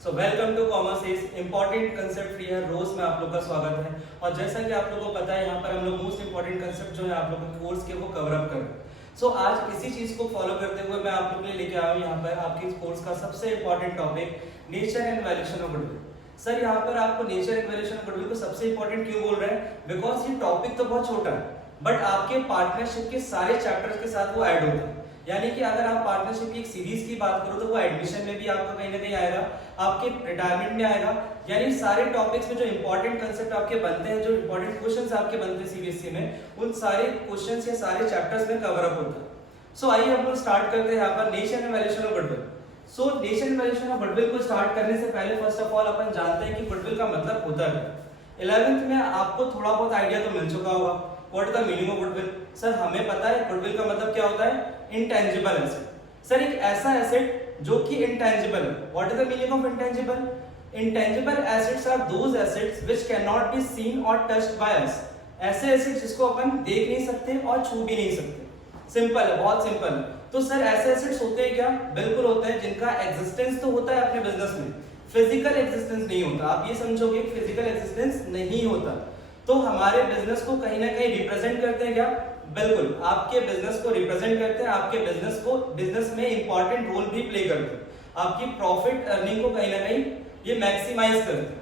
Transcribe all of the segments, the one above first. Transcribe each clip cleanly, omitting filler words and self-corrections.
So welcome to commerce is important concept free है। रोज में आप लोग का स्वागत है। और जैसा कि आप लोगों को पता है, यहाँ पर हम लोग मोस्ट इंपॉर्टेंट कंसेप्ट जो है आप लोगों के कोर्स के वो कवर अप करें। सो आज इसी चीज को फॉलो करते हुए मैं आप लोग के लिए लेके आया हूँ यहाँ पर आपके इस कोर्स का सबसे important topic, nature and valuation of goodwill. Sir यहाँ पर आपको nature and valuation of goodwill को सबसे इंपॉर्टेंट क्यों बोल रहे हैं? बिकॉज ये टॉपिक तो बहुत छोटा है, बट आपके पार्टनरशिप के सारे चैप्टर्स के साथ वो ऐड होता है। यानी कि अगर आप पार्टनरशिप की एक सीरीज की बात करो तो वो एडमिशन में भी आपका कहीं ना कहीं आएगा, आपके रिटायरमेंट में आएगा। यानी सारे टॉपिक्स में जो इंपॉर्टेंट कंसेप्ट आपके बनते हैं, जो इंपॉर्टेंट क्वेश्चंस आपके बनते हैं सीबीएसई में, उन सारे क्वेश्चंस या सारे चैप्टर्स में कवर अप होता है। सो आइए हम लोग स्टार्ट करते हैं यहाँ पर nature and valuation of goodwill. So nature and valuation of goodwill को स्टार्ट करने से पहले फर्स्ट ऑफ ऑल अपन जानते हैं कि गुडविल का मतलब होता है। 11th में आपको थोड़ा बहुत आइडिया तो मिल चुका होगा, what is the meaning of goodwill. Sir हमें पता है गुडविल का मतलब क्या होता है, इंटेंजिबल एसेट। सर एक ऐसा एसेट जो कि इंटेंजिबल है। What is the meaning of intangible? Intangible assets are those assets which can not be seen और टच्ड बाय अस। ऐसे एसेट्स जिसको अपन देख नहीं सकते और छू भी नहीं सकते। सिंपल है, बहुत सिंपल है। तो सर ऐसे एसेट्स होते हैं क्या? बिल्कुल होते हैं, जिनका एग्जिस्टेंस तो होता है अपने बिजनेस में, फिजिकल एग्जिस्टेंस नहीं होता। आप ये समझोगे फिजिकल एग्जिस्टेंस नहीं होता। तो हमारे बिजनेस को कहीं ना कहीं रिप्रेजेंट करते हैं क्या? बिल्कुल, आपके बिजनेस को रिप्रेजेंट करते हैं, आपके बिजनेस में इंपॉर्टेंट रोल भी प्ले करते हैं, आपकी प्रॉफिट अर्निंग को कहीं ना कहीं ये मैक्सिमाइज करते हैं।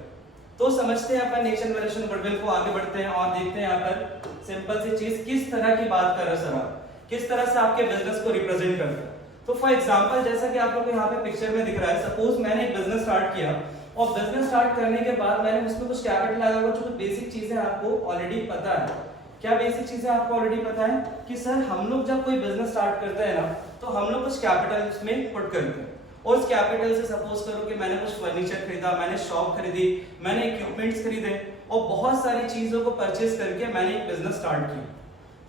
तो समझते हैं अपन नेचर वैल्यूएशन गुडविल को, आगे बढ़ते हैं और देखते हैं यहाँ पर सिंपल सी चीज किस तरह की बात कर रहे हैं सर आप, किस तरह से आपके बिजनेस को रिप्रेजेंट करते हैं। तो फॉर एग्जांपल जैसा कि आप लोग को यहाँ पे पिक्चर में दिख रहा है, सपोज मैंने एक बिजनेस स्टार्ट किया और बिजनेस स्टार्ट करने के बाद मैंने उसमें कुछ कैपिटल लगा हुआ, जो बेसिक चीजें आपको ऑलरेडी पता है। क्या बेसिक चीजें आपको ऑलरेडी पता है कि सर हम लोग जब कोई बिजनेस स्टार्ट करते हैं ना, तो हम लोग कुछ कैपिटल उसमें पुट करते हैं। और उस कैपिटल से सपोज करो कि मैंने कुछ फर्नीचर खरीदा, मैंने शॉप खरीदी, मैंने इक्विपमेंट्स खरीदे और बहुत सारी चीजों को परचेज करके मैंने एक बिजनेस स्टार्ट किया।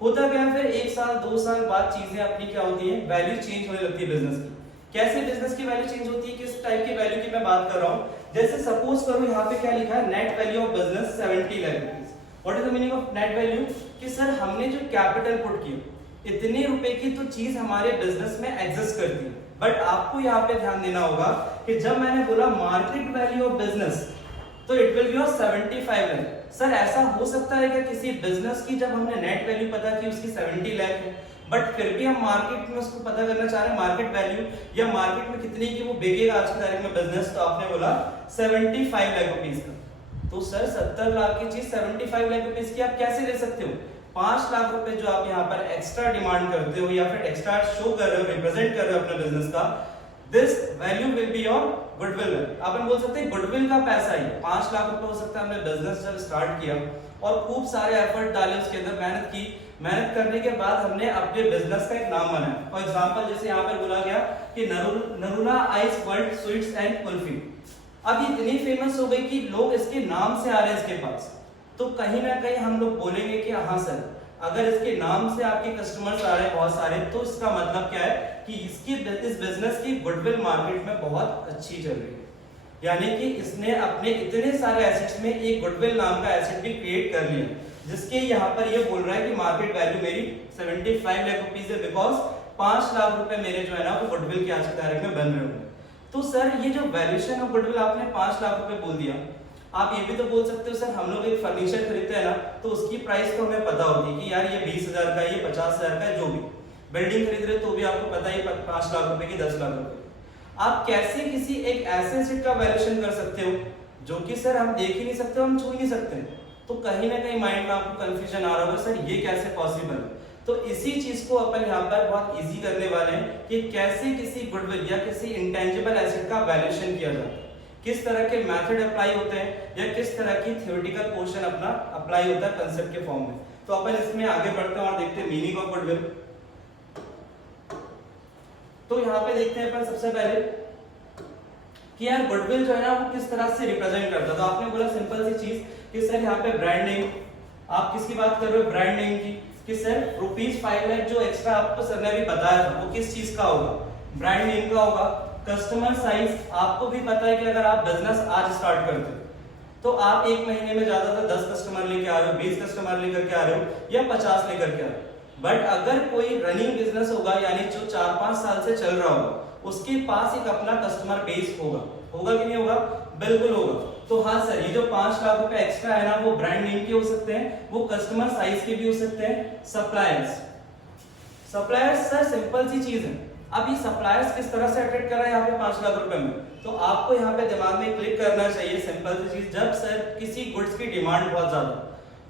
होता क्या है, फिर 1 साल 2 साल बाद चीजें अपनी क्या होती है, वैल्यू चेंज होने लगती है बिजनेस की। कैसे बिजनेस की वैल्यू चेंज होती है, किस टाइप की वैल्यू की मैं बात कर रहा हूँ? जैसे सपोज करो यहाँ पे क्या लिखा है, net value of business 70 lakh rupees. What is the meaning of net value? कि सर हमने जो कैपिटल पुट किया, इतने रुपए की तो चीज हमारे बिजनेस में एग्जिस्ट करती है। बट आपको यहाँ पे ध्यान देना होगा कि जब मैंने बोला मार्केट वैल्यू ऑफ बिजनेस, तो it will be of 75 lakh. Sir ऐसा हो सकता है कि किसी बिजनेस की जब हमने नेट वैल्यू पता की उसकी 70 लाख है, बट फिर भी हम मार्केट में उसको पता करना चाह रहे हैं मार्केट वैल्यू, या मार्केट में कितने की वो बिकेगा आज की तारीख में बिजनेस, तो आपने बोला 75 लाख रुपीस का। तो सर 70 लाख की चीज 75 लाख रुपीस की आप कैसे ले सकते हो? 5 लाख रुपए जो आप यहाँ पर एक्स्ट्रा डिमांड करते हो या फिर एक्स्ट्रा शो कर रहे हो, रिप्रेजेंट कर रहे हो अपने बिजनेस का, this value will be your goodwill. अपन बोल सकते हैं गुडविल का पैसा ही 5 लाख रुपए हो सकता है। हमने बिजनेस जब स्टार्ट किया और खूब सारे एफर्ट डाले, उसके अंदर मेहनत की, मेहनत करने के बाद हमने अपने बिजनेस का एक नाम बनाया। फॉर एग्जांपल जैसे यहाँ पर बोला गया कि Narula ice world sweets and kulfi. अब इतनी फेमस हो गई कि लोग इसके नाम से आ रहे हैं इसके पास, तो कहीं ना कहीं हम लोग बोलेंगे कि हाँ सर, अगर इसके नाम से आपके कस्टमर्स आ रहे हैं बहुत सारे, तो इसका मतलब क्या है कि इस बिजनेस की गुडविल मार्केट में बहुत अच्छी चल रही है। यानी कि इसने अपने इतने सारे एसेट्स में एक गुडविल नाम का एसेट भी क्रिएट कर लिया, जिसके यहाँ पर ये बोल रहा है कि मार्केट वैल्यू मेरी 75 लाख रुपीस है, बिकॉज 5 लाख रुपए मेरे जो है ना वो गुडविल के आज की तारीख में बन रहे होंगे। तो सर ये जो वैल्यूएशन ऑफ गुडविल आपने 5 लाख रुपए बोल दिया, आप ये भी तो बोल सकते हो सर हम लोग एक फर्नीचर खरीदते हैं ना, तो उसकी प्राइस तो हमें पता होती है कि यार ये 20,000 का है, ये 50,000 का है, जो भी बिल्डिंग खरीद रहे तो भी आपको पता ही 5 लाख रुपए की 10 लाख रुपए। आप कैसे किसी एक ऐसे एसेट का वैल्यूएशन कर सकते हो जो कि सर हम देख ही नहीं सकते, हम छू ही नहीं सकते? तो कहीं ना कहीं माइंड में आपको कंफ्यूजन आ रहा होगा, सर ये कैसे पॉसिबल है? तो इसी चीज को अपन यहाँ पर बहुत इजी करने वाले हैं कि कैसे किसी गुडविल या किसी इंटेंजिबल एसेट का वैल्यूएशन किया जाता है, किस तरह के मेथड अप्लाई होते हैं या किस तरह की थ्योरेटिकल पोर्शन अपना अप्लाई होता है कंसेप्ट के फॉर्म में। तो अपन इसमें आगे बढ़ते हैं और देखते हैं मीनिंग ऑफ गुडविल। तो यहाँ पे देखते हैं अपन सबसे पहले कि यार गुडविल जो है ना वो किस तरह से रिप्रेजेंट करता है। तो आपने बोला सिंपल सी चीज कि सर यहाँ पे ब्रांड नेम, आप किसकी बात कर रहे हो? ब्रांड नेम की। कि सर ₹5 लाख जो एक्स्ट्रा आपको सर ने भी बताया था वो किस चीज का होगा? ब्रांड नेम का होगा। कस्टमर साइज, आपको भी पता है कि अगर आप बिजनेस आज स्टार्ट करते हो तो आप एक महीने में ज्यादातर 10 कस्टमर लेके आ रहे हो, 20 कस्टमर लेकर के आ रहे हो या 50 लेकर के आ रहे हो। बट अगर कोई रनिंग बिजनेस होगा, यानी जो 4-5 साल से चल रहा होगा, उसके पास एक अपना कस्टमर बेस होगा। होगा कि नहीं होगा? बिल्कुल होगा। तो हाँ सर, ये जो 5 लाख रुपए एक्स्ट्रा है ना, वो ब्रांड नेम के हो सकते हैं, वो कस्टमर साइज के भी हो सकते हैं। सप्लायर्स सर सिंपल सी चीज है। अब ये सप्लायर्स किस तरह से अट्रैक्ट कर रहा है यहाँ पे 5 लाख रुपए में, तो आपको यहाँ पे दिमाग में क्लिक करना चाहिए सिंपल सी चीज, जब सर किसी गुड्स की डिमांड बहुत ज्यादा,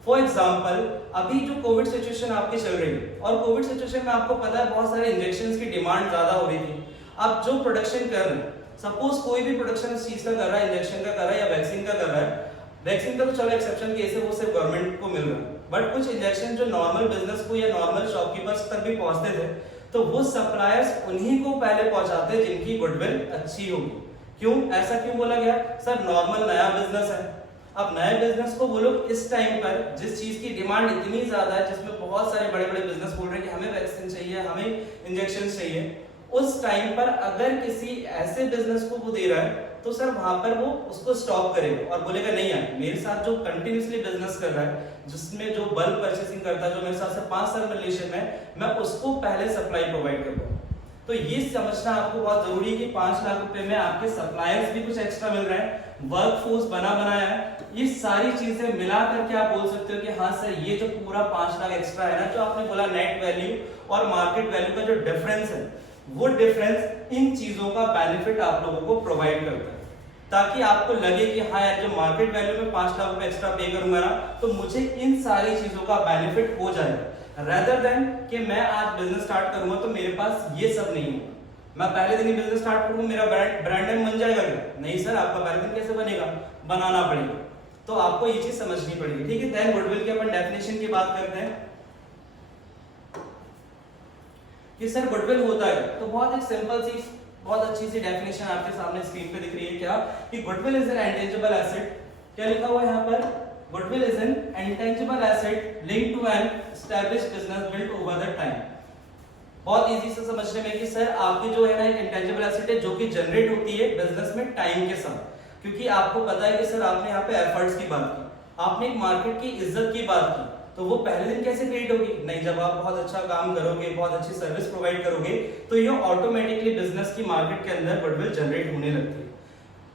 फॉर एग्जाम्पल अभी जो कोविड सिचुएशन आपकी चल रही है, और कोविड सिचुएशन में आपको पता है बहुत सारे इंजेक्शन की डिमांड ज्यादा हो रही थी। आप जो प्रोडक्शन कर रहे हैं, सपोज कोई भी प्रोडक्शन इस चीज का कर रहा है, इंजेक्शन का कर रहा है या वैक्सीन का कर रहा है, वैक्सीन का तो चलो एक्सेप्शन केस है, वो सिर्फ गवर्नमेंट को मिल रहा है, बट कुछ इंजेक्शन जो नॉर्मल बिजनेस को या नॉर्मल शॉपकीपर्स तक भी पहुंचते थे, तो वो सप्लायर्स उन्हीं को पहले पहुंचाते जिनकी गुडविल अच्छी होगी। क्यों ऐसा क्यों बोला गया? सर नॉर्मल नया बिजनेस है, अब नए बिजनेस को वो लोग इस टाइम पर जिस चीज की डिमांड इतनी ज्यादा है, जिसमें बहुत सारे बड़े बड़े बिजनेस बोल रहे हैं कि हमें वैक्सीन चाहिए, हमें इंजेक्शन चाहिए, उस टाइम पर अगर किसी ऐसे बिजनेस को वो दे रहा है, तो सर वहां पर वो उसको स्टॉप करेगा और बोलेगा नहीं यार, मेरे साथ जो कंटिन्यूसली बिजनेस कर रहा है, जिसमें जो बल्क परचेसिंग करता है, जो मेरे साथ से 5 साल रिलेशन है, मैं उसको पहले सप्लाई प्रोवाइड करूंगा। तो ये समझना आपको बहुत जरूरी है कि 5 लाख रुपए में आपके सप्लायर्स भी कुछ एक्स्ट्रा मिल रहे हैं, वर्कफोर्स बना बनाया है, ये सारी चीजें मिला करके आप बोल सकते हो कि हाँ सर ये जो पूरा 5 लाख एक्स्ट्रा है ना, जो आपने बोला नेट वैल्यू और मार्केट वैल्यू का जो डिफरेंस है, वो डिफरेंस इन चीजों का बेनिफिट आप लोगों को प्रोवाइड करता है, ताकि आपको लगे कि हाँ यार जो मार्केट वैल्यू में 5 लाख रुपए एक्स्ट्रा पे करूंगा ना, तो मुझे इन सारी चीजों का बेनिफिट हो जाएगा, रेदर देन कि मैं आज बिजनेस स्टार्ट करूंगा तो मेरे पास ये सब नहीं होगा। मैं पहले दिन ही बिजनेस स्टार्ट करूंगा, मेरा ब्रांड नेम बन जाएगा क्या? नहीं सर, आपका पहले दिन कैसे बनेगा? बनाना पड़ेगा। तो आपको ये चीज समझनी पड़ेगी, ठीक है। देन गुडविल की अपन डेफिनेशन की बात करते हैं कि सर गुडविल होता है, तो बहुत एक सिंपल सी बहुत अच्छी सी डेफिनेशन आपके सामने स्क्रीन पे दिख रही है, क्या कि goodwill is an intangible asset. क्या लिखा हुआ है यहाँ पर? Goodwill is an intangible asset linked to an established business built over the time. बहुत इजी से समझने में कि सर आपकी जो है ना एक इंटेंजिबल एसेट है जो कि जनरेट होती है बिजनेस में टाइम के साथ, क्योंकि आपको पता है कि सर आपने यहाँ पे एफर्ट्स की बात की, आपने एक मार्केट की इज्जत की बात की, तो वो पहले दिन कैसे क्रिएट होगी? नहीं, जब आप बहुत अच्छा काम करोगे, बहुत अच्छी सर्विस प्रोवाइड करोगे, तो ये ऑटोमेटिकली बिजनेस की मार्केट के अंदर गुडविल जनरेट होने लगती है।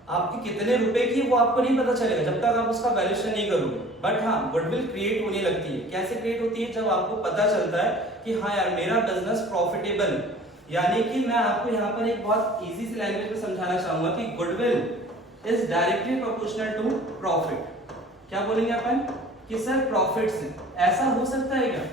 आपकी कितने रुपए की वो आपको नहीं पता चलेगा जब तक आप उसका वैल्यूएशन नहीं करोगे, बट हाँ गुडविल क्रिएट होने लगती है। कैसे क्रिएट होती है? जब आपको पता चलता है कि हाँ यार मेरा बिजनेस प्रॉफिटेबल है। यानी कि मैं आपको यहाँ पर एक बहुत इजी सी लैंग्वेज में समझाना चाहूंगा कि goodwill is directly proportional to profit. क्या बोलेंगे अपन कि सर प्रॉफिट से ऐसा हो सकता है क्या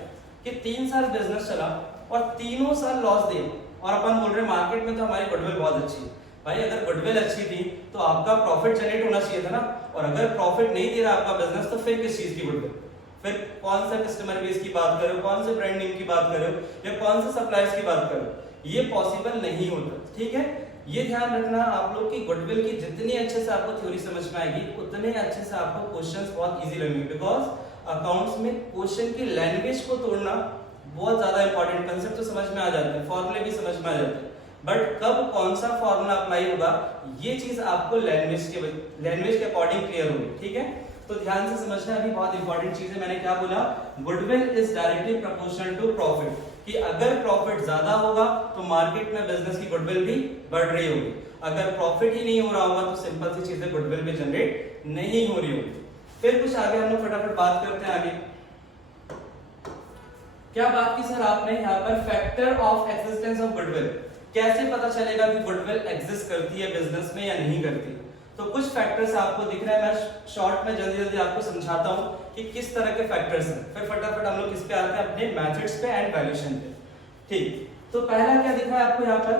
कि 3 साल बिजनेस चला और तीनों साल लॉस दिया, और अपन बोल रहे मार्केट में तो हमारी गुडविल बहुत अच्छी है। भाई अगर गुडविल अच्छी थी तो आपका प्रॉफिट जनरेट होना चाहिए था ना, और अगर प्रॉफिट नहीं दे रहा आपका बिजनेस, तो फिर किस चीज की गुडविल? फिर कौन सा कस्टमर बेस की बात करो, कौन से ब्रांड नेम की बात करो, या कौन से सप्लायर्स की बात करो, ये पॉसिबल नहीं होता, ठीक है। ये ध्यान रखना आप लोग की गुडविल की जितनी अच्छे से आपको थ्योरी समझ में आएगी, उतने अच्छे से आपको क्वेश्चंस बहुत इजी लगेंगे, बिकॉज अकाउंट्स में क्वेश्चन की लैंग्वेज को तोड़ना बहुत ज्यादा इंपॉर्टेंट। कंसेप्ट तो समझ में आ जाते हैं, फॉर्मूले भी समझ में आ जाते हैं, बट कब कौन सा फॉर्मूला अप्लाई होगा ये चीज आपको लैंग्वेज के अकॉर्डिंग क्लियर होगी, ठीक है। तो ध्यान से समझना, अभी बहुत इंपॉर्टेंट चीज है। मैंने क्या बोला? Goodwill is directly proportional to profit, कि अगर प्रॉफिट ज्यादा होगा तो मार्केट में बिजनेस की गुडविल भी बढ़ रही होगी, अगर प्रॉफिट ही नहीं हो रहा होगा तो सिंपल सी चीजें गुडविल भी जनरेट नहीं हो रही होगी। फिर कुछ आगे हम लोग फटाफट बात करते हैं। आगे क्या बात की सर आपने यहाँ पर? Factor of existence of goodwill. कैसे पता चलेगा कि गुडविल एग्जिस्ट करती है बिजनेस में या नहीं करती? तो कुछ फैक्टर्स आपको दिख रहा है, मैं शॉर्ट में जल्दी जल्दी आपको समझाता हूं कि किस तरह के फैक्टर्स हैं, फिर फटाफट हम लोग किस पे आते हैं? अपने मेथड्स पे एंड वैल्यूएशन पे, ठीक। तो पहला क्या दिख रहा है आपको यहाँ पर?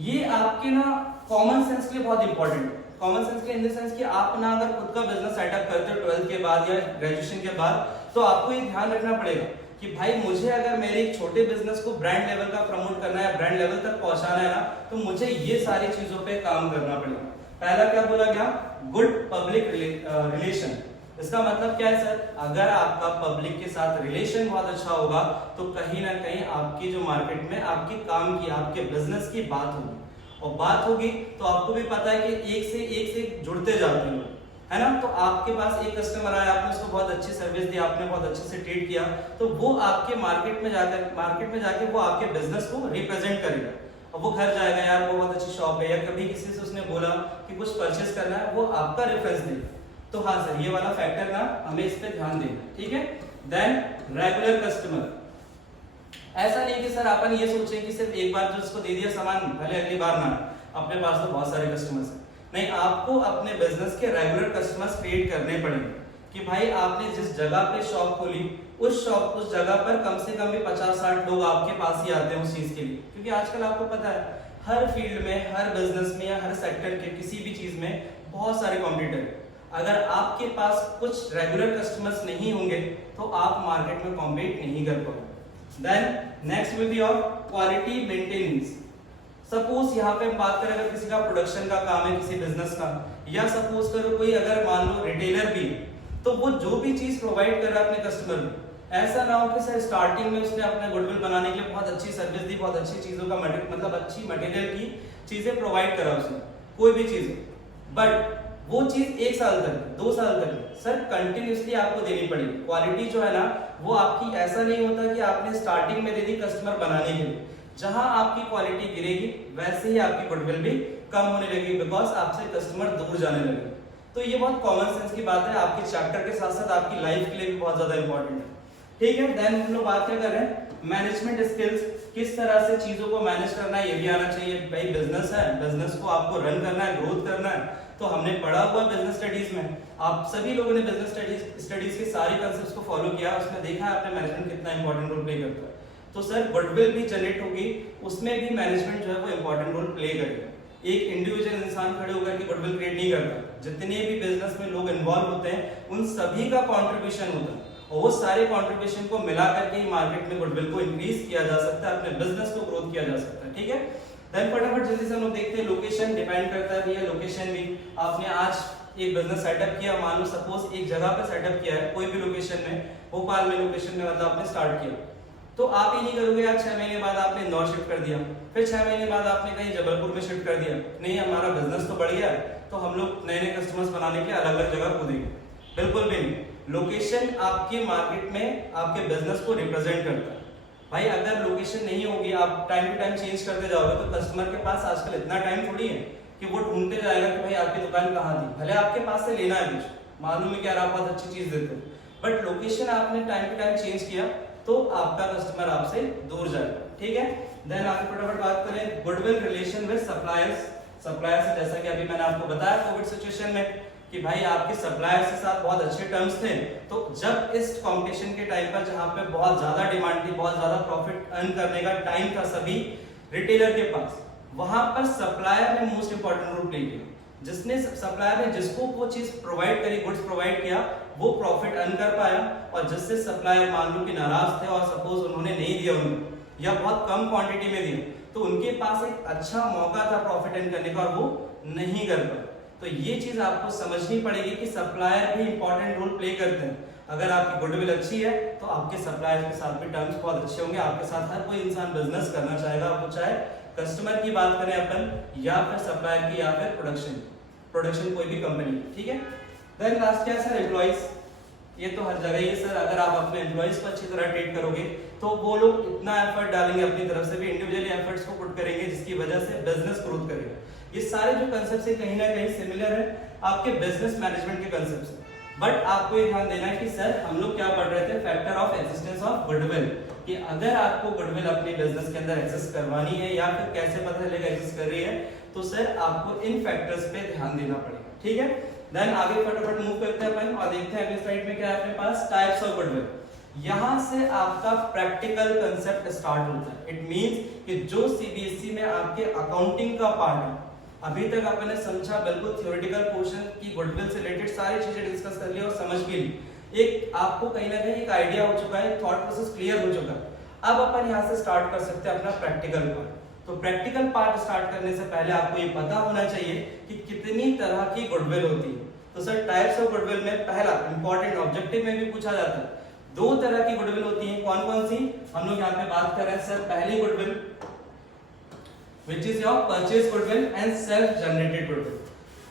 ये आपके ना कॉमन सेंस के लिए बहुत इंपॉर्टेंट है। कॉमन सेंस के इन द सेंस कि आप ना अगर खुद का बिजनेस सेटअप करते हो 12th के बाद या ग्रेजुएशन के बाद, तो आपको ये ध्यान रखना पड़ेगा कि भाई मुझे अगर मेरे एक छोटे बिजनेस को ब्रांड लेवल का प्रमोट करना है, ब्रांड लेवल तक पहुंचाना है ना, तो मुझे ये सारी चीजों पे काम करना पड़ेगा। पहला क्या बोला गया? Good public relation. इसका मतलब क्या है सर? अगर आपका पब्लिक के साथ रिलेशन बहुत अच्छा होगा तो कहीं ना कहीं आपकी जो मार्केट में आपके काम की, आपके बिजनेस की बात होगी, और बात होगी तो आपको भी पता है कि एक से एक जुड़ते जाते हैं। है ना। तो आपके पास एक कस्टमर आया, आपने उसको बहुत अच्छी सर्विस दी, आपने बहुत अच्छे से ट्रीट किया, तो वो आपके मार्केट में जाके वो आपके बिजनेस को रिप्रेजेंट करेगा। अब वो घर जाएगा, यार वो बहुत अच्छी शॉप है, या कभी किसी से उसने बोला कि कुछ परचेस करना है, वो आपका रेफरेंस देगा। तो हाँ सर, ये वाला फैक्टर ना हमें इस पे ध्यान देना, ठीक है। देन रेगुलर कस्टमर, ऐसा नहीं कि सर अपन ये सोचें कि सिर्फ एक बार जो उसको दे दिया सामान भले अगली बार ना, अपने पास तो बहुत सारे कस्टमर्स हैं। नहीं, आपको अपने बिजनेस के रेगुलर कस्टमर्स क्रिएट करने पड़ेंगे कि भाई आपने जिस जगह पे शॉप खोली, उस जगह पर कम से कम भी 50-60 लोग आपके पास ही आते हैं उस चीज के लिए। क्योंकि आजकल आपको पता है हर फील्ड में, हर बिजनेस में या हर सेक्टर के किसी भी चीज में बहुत सारे कॉम्पिटिटर हैं। अगर आपके पास कुछ रेगुलर कस्टमर्स नहीं होंगे तो आप मार्केट में कॉम्पीट नहीं कर पाओगे। Then next will be of quality maintenance. Suppose यहाँ पे हम बात करें अगर किसी का प्रोडक्शन का काम है किसी बिजनेस का, या सपोज करो कोई अगर मान लो रिटेलर भी है, तो वो जो भी चीज प्रोवाइड कर रहा है अपने कस्टमर को, ऐसा ना हो कि सर स्टार्टिंग में उसने अपना गुडविल बनाने के लिए बहुत अच्छी सर्विस दी, बहुत अच्छी चीजों का मतलब अच्छी मटेरियल की चीजें प्रोवाइड करा उसने, कोई भी चीज, बट वो चीज 1 साल तक 2 साल तक सर कंटिन्यूसली आपको देनी पड़ेगी। क्वालिटी जो है ना वो आपकी, ऐसा नहीं होता कि आपने स्टार्टिंग में दे दी कस्टमर बनाने के लिए, जहां आपकी क्वालिटी गिरेगी वैसे ही आपकी गुडविल भी कम होने लगेगी, बिकॉज आपसे कस्टमर दूर जाने लगेगा। तो ये बहुत कॉमन सेंस की बात है, आपके चैप्टर के साथ साथ आपकी लाइफ के लिए भी बहुत ज्यादा इंपॉर्टेंट है, ठीक है। देन हम लोग बात क्या कर रहे हैं, मैनेजमेंट स्किल्स, किस तरह से चीजों को मैनेज करना है ये भी आना चाहिए। भाई बिजनेस है, बिजनेस को आपको रन करना है, ग्रोथ करना है, तो हमने पढ़ा हुआ बिजनेस स्टडीज में, आप सभी लोगों ने बिजनेस स्टडीज के सारे कांसेप्ट्स को फॉलो किया, उसमें देखा है आपने मैनेजमेंट कितना इंपॉर्टेंट रोल प्ले करता है। तो सर गुडविल भी जनरेट होगी, उसमें भी मैनेजमेंट जो है वो इंपॉर्टेंट रोल प्ले करेगा। एक इंडिविजुअल इंसान खड़े होकर के गुडविल क्रिएट नहीं करता, जितने भी बिजनेस में लोग इन्वॉल्व होते हैं उन सभी का कंट्रीब्यूशन होता है, और वो सारे कंट्रीब्यूशन को मिला करके ही मार्केट में गुडविल को इंक्रीज किया जा सकता है, अपने बिजनेस को ग्रोथ किया जा सकता है, ठीक है। देन फटाफट जल्दी से हम लोग देखते हैं, लोकेशन डिपेंड करता है भैया। लोकेशन भी आपने आज एक बिजनेस सेटअप किया, मान लो सपोज एक जगह पे सेटअप किया है, कोई भी लोकेशन में, भोपाल में लोकेशन में मतलब आपने स्टार्ट किया, तो आप ये नहीं करोगे यार 6 महीने बाद आपने इंदौर शिफ्ट कर दिया, फिर 6 महीने बाद आपने कहीं जबलपुर में शिफ्ट कर दिया, नहीं हमारा बिजनेस तो बढ़ गया तो हम लोग नए नए कस्टमर्स बनाने के अलग अलग जगह कूदेंगे, बिल्कुल भी नहीं। लोकेशन आपके मार्केट में आपके बिजनेस को रिप्रेजेंट करता है। भाई अगर लोकेशन नहीं होगी, आप टाइम टू टाइम चेंज करते जाओगे, तो कस्टमर के पास आजकल इतना टाइम थोड़ी है कि वो ढूंढते जाएगा कि भाई आपकी दुकान कहाँ थी। भले आपके पास से लेना है कुछ, मालूम है कि यार आप बहुत अच्छी चीज देते हो, बट लोकेशन आपने टाइम टू टाइम चेंज किया तो आपका कस्टमर आपसे दूर जाएगा, ठीक है। देन आगे फटाफट बात करें goodwill relation with suppliers. Suppliers जैसा कि अभी मैंने आपको बताया कोविड सिचुएशन में कि भाई आपके सप्लायर्स के साथ बहुत अच्छे टर्म्स थे, तो जब इस कंपटीशन के टाइम पर जहां पे बहुत ज्यादा डिमांड थी, बहुत ज्यादा प्रॉफिट अर्न करने का टाइम था सभी रिटेलर के पास, वहां पर सप्लायर ने मोस्ट इंपॉर्टेंट रोल प्ले किया। जिसने सप्लायर ने जिसको वो चीज प्रोवाइड करी, गुड्स प्रोवाइड किया, वो प्रॉफिट अर्न कर पाया, और जिससे सप्लायर मान लो कि नाराज थे और सपोज उन्होंने नहीं दिया उनको या बहुत कम क्वांटिटी में दिया, तो उनके पास एक अच्छा मौका था प्रॉफिट अर्न करने का और वो नहीं कर पाए। तो ये चीज आपको समझनी पड़ेगी कि सप्लायर भी इंपॉर्टेंट रोल प्ले करते हैं। अगर आपकी गुडविल अच्छी है तो आपके सप्लायर के साथ भी टर्म्स बहुत अच्छे होंगे, आपके साथ हर कोई इंसान बिजनेस करना चाहेगा, आपको चाहे कस्टमर की बात करें अपन या फिर सप्लायर की या फिर प्रोडक्शन कोई भी कंपनी, ठीक है। देन लास्ट क्या सर, एम्प्लॉइज, ये तो हर जगह ही है सर। अगर आप अपने एम्प्लॉइज को अच्छी तरह ट्रीट करोगे तो वो लोग इतना एफर्ट डालेंगे अपनी तरफ से भी, इंडिविजुअली एफर्ट्स को पुट करेंगे, जिसकी वजह से बिजनेस ग्रोथ करेगा। ये सारे जो कंसेप्ट है कहीं ना कहीं सिमिलर है आपके बिजनेस मैनेजमेंट के कंसेप्ट से, बट आपको ये ध्यान देना है कि सर हम लोग क्या पढ़ रहे थे, factor of existence of goodwill, कि अगर आपको गुडविल अपने बिजनेस के अंदर एग्जिस्ट करवानी है या फिर कैसे पता चलेगा एग्जिस्ट कर रही है, तो सर आपको इन फैक्टर्स पे ध्यान देना पड़ेगा, ठीक है। देन आगे फटाफट मूव करते हैं अपन और देखते हैं अगली स्लाइड में क्या है अपने पास, टाइप्स ऑफ गुडविल। यहां से आपका प्रैक्टिकल कंसेप्ट स्टार्ट होता है। इट मींस कि जो सीबीएसई में आपके अकाउंटिंग का पार्ट है, अभी तक अपन ने समझा बिल्कुल थ्योरेटिकल पोर्शन की गुडविल से रिलेटेड सारी चीजें डिस्कस कर ली और समझ भी ली, एक आपको कहीं ना कहीं एक आइडिया हो चुका है, थॉट प्रोसेस क्लियर हो चुका है। अब अपन यहां से स्टार्ट कर सकते हैं अपना प्रैक्टिकल पार्ट। तो प्रैक्टिकल पार्ट स्टार्ट करने से पहले आपको ये पता होना चाहिए कि कितनी तरह की गुडविल होती है। तो सर टाइप्स ऑफ गुडविल में पहला इंपॉर्टेंट ऑब्जेक्टिव में भी पूछा जाता है, 2 तरह की गुडविल होती है, कौन कौन सी हम लोग यहाँ पे बात कर रहे हैं। सर पहली goodwill which is your purchase goodwill and self generated goodwill।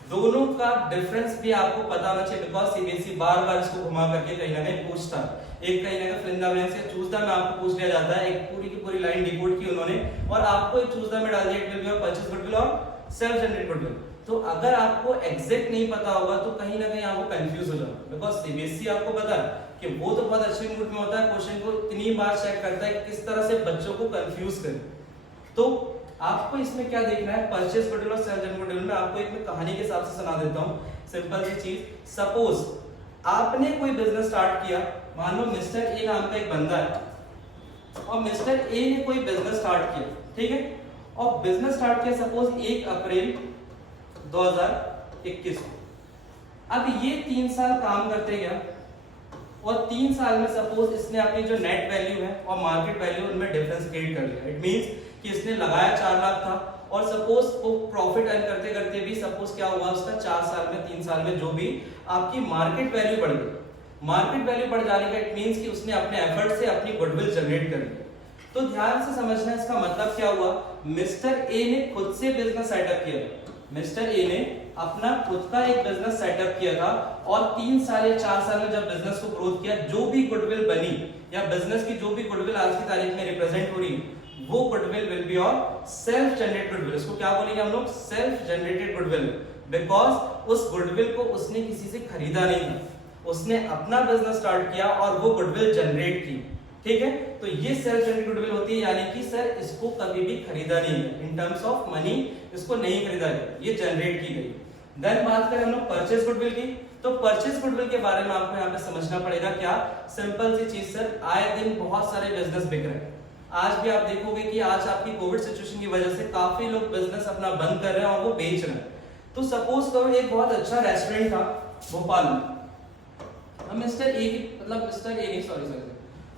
दोनों का डिफरेंस भी आपको पता होना चाहिए, बिकॉज सीबीएसई बार बार इसको घुमा करके कहीं ना कहीं पूछता है। एक कहीं ना कहीं फिलिंदा ब्लैंक से चूज द में आपको पूछ लिया जाता है, एक पूरी की पूरी लाइन डिकोड की उन्होंने और आपको एक चूज द में डाल दिया, it will be purchase goodwill और सेल्फ जनरेटेड गुडविल। तो अगर आपको एग्जैक्ट नहीं पता होगा तो कहीं ना कहीं आपको कंफ्यूज हो जाओगे, बिकॉज सीबीएसई आपको पता है कि वो तो बहुत अच्छे मूड में होता है, क्वेश्चन को इतनी बार चेक करता है कि किस तरह से बच्चों को कंफ्यूज करे। तो आपको इसमें क्या देखना है, परचेज गुडविल और सेल्फ जनरेटेड गुडविल में आपको एक मैं कहानी के हिसाब से सुना देता हूँ, सिंपल सी चीज। सपोज आपने कोई बिजनेस स्टार्ट किया, मान लो मिस्टर ए नाम का एक बंदा है और मिस्टर ए ने कोई बिजनेस स्टार्ट किया, ठीक है, और बिजनेस स्टार्ट किया सपोज 1 अप्रैल 2021 को। अब ये 3 साल काम करते गया और 3 साल में सपोज इसने अपनी जो नेट वैल्यू है और मार्केट वैल्यू उनमें डिफरेंस क्रिएट कर लिया। इट मींस कि इसने लगाया 4 लाख था और सपोज वो प्रॉफिट अर्न करते करते भी सपोज क्या हुआ उसका 4 साल में 3 साल में जो भी आपकी मार्केट वैल्यू बढ़ गई, मार्केट वैल्यू बढ़ जाने का इट मींस कि उसने अपने एफर्ट से अपनी गुडविल जनरेट कर ली। तो ध्यान से समझना इसका मतलब क्या हुआ, मिस्टर ए ने खुद से बिजनेस सेटअप किया, मिस्टर ए ने अपना खुद का एक बिजनेस सेटअप किया था और 3 साल या 4 साल में जब बिजनेस को ग्रोथ किया, जो भी गुडविल बनी या बिजनेस की जो भी गुडविल आज की तारीख में रिप्रेजेंट हो रही वो गुडविल विल बी और सेल्फ जनरेटेड गुडविल। इसको क्या बोलेंगे हम लोग, सेल्फ जनरेटेड गुडविल, बिकॉज उस गुडविल को उसने किसी से खरीदा नहीं था, उसने अपना बिजनेस स्टार्ट किया और वो गुडविल जनरेट की, ठीक है। तो ये सेल्फ जनरेटेड गुडविल होती है, यानी कि सर इसको कभी भी खरीदा नहीं है, इन टर्म्स ऑफ मनी इसको नहीं खरीदा है, ये जनरेट की गई। देन बात करें हम लोग परचेज गुडविल की, तो परचेज गुडविल के बारे में आपको यहाँ पे समझना पड़ेगा क्या, सिंपल सी चीज सर, आए दिन बहुत सारे बिजनेस बिक रहे हैं। आज भी आप देखोगे कि आज आपकी कोविड सिचुएशन की वजह से काफी लोग बिजनेस अपना बंद कर रहे हैं और वो बेच रहे हैं। तो सपोज करो एक बहुत अच्छा रेस्टोरेंट था भोपाल में, हम मिस्टर ए की सॉरी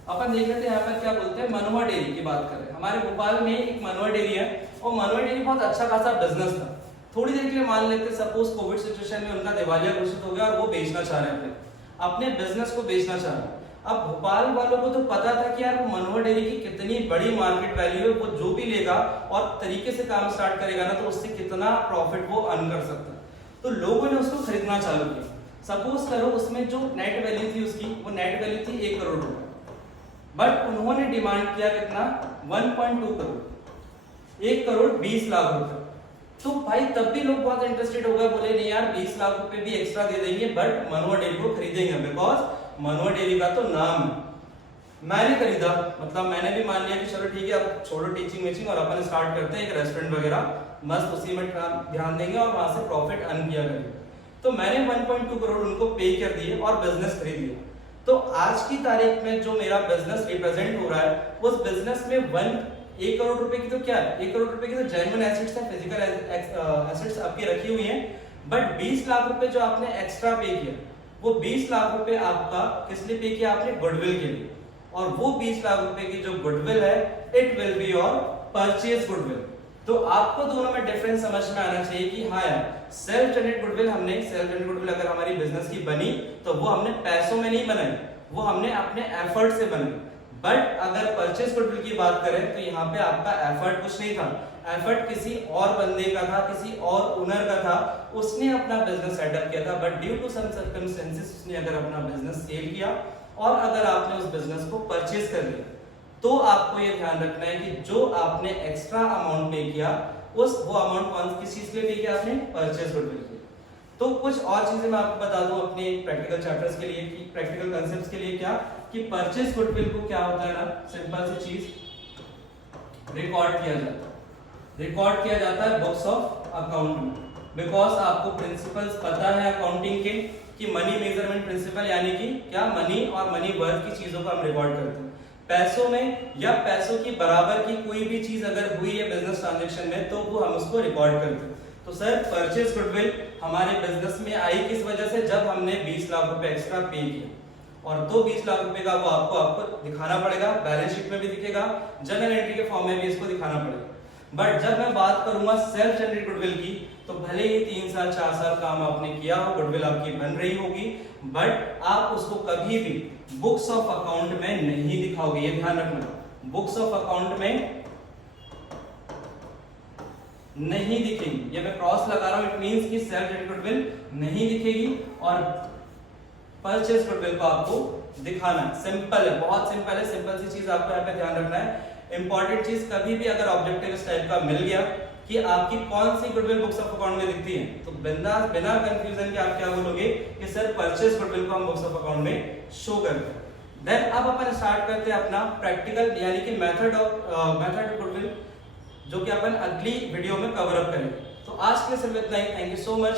अपन देख रहे थे यहाँ पर क्या बोलते हैं, मनोहर डेयरी की बात कर रहे हैं। हमारे भोपाल में एक मनोहर डेयरी है और मनोहर डेयरी बहुत अच्छा खासा बिजनेस था। थोड़ी देर के लिए मान लेते सपोज कोविड सिचुएशन में उनका दिवालिया घोषित हो गया और वो बेचना चाह रहे हैं, अपने बिजनेस को बेचना चाह रहे हैं। अब भोपाल वालों को तो पता था कि यार मनोहर डेयरी की कितनी बड़ी मार्केट वैल्यू है, वो जो भी लेगा और तरीके से काम स्टार्ट करेगा ना तो उससे कितना प्रॉफिट वो अर्न कर सकता है, तो लोगों ने उसको खरीदना चालू किया। सपोज करो उसमें जो नेट वैल्यू थी उसकी, वो नेट वैल्यू थी 1 करोड़ रुपए, बट उन्होंने डिमांड किया कितना, 1.2 करोड़, 1 करोड़ 20 लाख रुपए। तो भाई तब भी लोग बहुत इंटरेस्टेड हो गए, बोले नहीं यार 20 लाख रुपए भी एक्स्ट्रा दे देंगे बट मनोहर डेयरी को खरीदेंगे, बिकॉज मनोहर डेयरी का तो नाम है। मैंने खरीदा, मतलब मैंने भी मान लिया कि चलो ठीक है अब छोड़ो टीचिंग वीचिंग और अपन स्टार्ट करते हैं एक रेस्टोरेंट वगैरह, मस्त उसी में ध्यान देंगे और वहां से प्रॉफिट अर्न किया करेंगे। तो मैंने 1.2 करोड़ उनको पे कर दिए और बिजनेस खरीद लिया। तो आज की तारीख में जो मेरा बिजनेस रिप्रेजेंट हो रहा है उस बिजनेस में 1 करोड़ रुपए की तो क्या है, 1 करोड़ रुपए की तो जेन्युइन एसेट्स है, फिजिकल एसेट्स आपकी रखी हुई हैं, बट 20 लाख रुपए जो आपने एक्स्ट्रा पे किया वो 20 लाख रुपए आपका किस लिए पे किया आपने, गुडविल के लिए। और वो 20 लाख रुपए की जो गुडविल है it will be your purchase goodwill. तो आपको दोनों में डिफरेंस समझ में आना चाहिए कि हाँ यार सेल्फ जनरेटेड गुडविल अगर हमारी बिजनेस की बनी तो वो हमने पैसों में नहीं बनाई, वो हमने अपने एफर्ट से बनाई। बट अगर परचेज गुडविल की बात करें तो यहाँ पे आपका एफर्ट कुछ नहीं था, एफर्ट किसी और बंदे का था, किसी और ओनर का था, उसने अपना बिजनेस सेटअप किया था, but due to some circumstances उसने अगर अपना बिजनेस सेल किया और अगर आपने उस बिजनेस को परचेज कर लिया तो आपको ये ध्यान रखना है कि जो आपने एक्स्ट्रा अमाउंट पे किया वो अमाउंट किस चीज के लिए पे किया आपने, परचेज गुडविल के। तो कुछ और चीजें मैं आपको बता दूं अपने प्रैक्टिकल चैप्टर्स के लिए कि प्रैक्टिकल कांसेप्ट्स के लिए क्या कि परचेज गुडविल को क्या होता है ना, सिंपल सी चीज रिकॉर्ड किया जाता है बुक्स ऑफ अकाउंट में, बिकॉज आपको प्रिंसिपल्स पता है अकाउंटिंग के कि मनी मेजरमेंट प्रिंसिपल यानी कि क्या मनी और मनी वर्थ की चीजों को हम रिकॉर्ड करते हैं। पैसों में या पैसों की बराबर की कोई भी चीज अगर हुई है बिजनेस ट्रांजैक्शन में तो वो हम उसको रिकॉर्ड करते हैं। तो सर परचेज गुडविल हमारे बिजनेस में आई किस वजह से, जब हमने 20 लाख रुपए एक्स्ट्रा पे किया और तो 20 लाख रुपए का वो आपको दिखाना पड़ेगा, बैलेंस शीट में भी दिखेगा, जर्नल एंट्री के फॉर्म में भी इसको दिखाना पड़ेगा। बट जब मैं बात करूंगा सेल्फ जनरेटेड गुडविल की तो भले ही 3 साल 4 साल काम आपने किया हो, गुडविल आपकी बन रही होगी, बट आप उसको कभी भी बुक्स ऑफ अकाउंट में नहीं दिखाओगे, ये ध्यान रखना। बुक्स ऑफ अकाउंट में नहीं दिखेगी। ये मैं क्रॉस लगा रहा हूं, इट मींस कि सेल जनरेटेड गुडविल नहीं दिखेगी और परचेज गुडविल को आपको दिखाना है। सिंपल है, बहुत सिंपल है। सिंपल सी चीज आपको यहाँ पे ध्यान रखना है। इंपॉर्टेंट चीज, कभी भी अगर ऑब्जेक्टिव इस टाइप का मिल गया कि आपकी कौन सी गुडविल बुक्स ऑफ अकाउंट में दिखती है, तो बिना कंफ्यूजन के आप क्या बोलोगे कि सर परचेज गुडविल को हम बुक्स ऑफ अकाउंट में शो करते हैं। देन अब अपन स्टार्ट करते हैं अपना प्रैक्टिकल यानी कि मेथड गुडविल, जो कि अपन अगली वीडियो में कवर अप करेंगे। तो आज के लिए सिर्फ इतना ही। Thank you so much.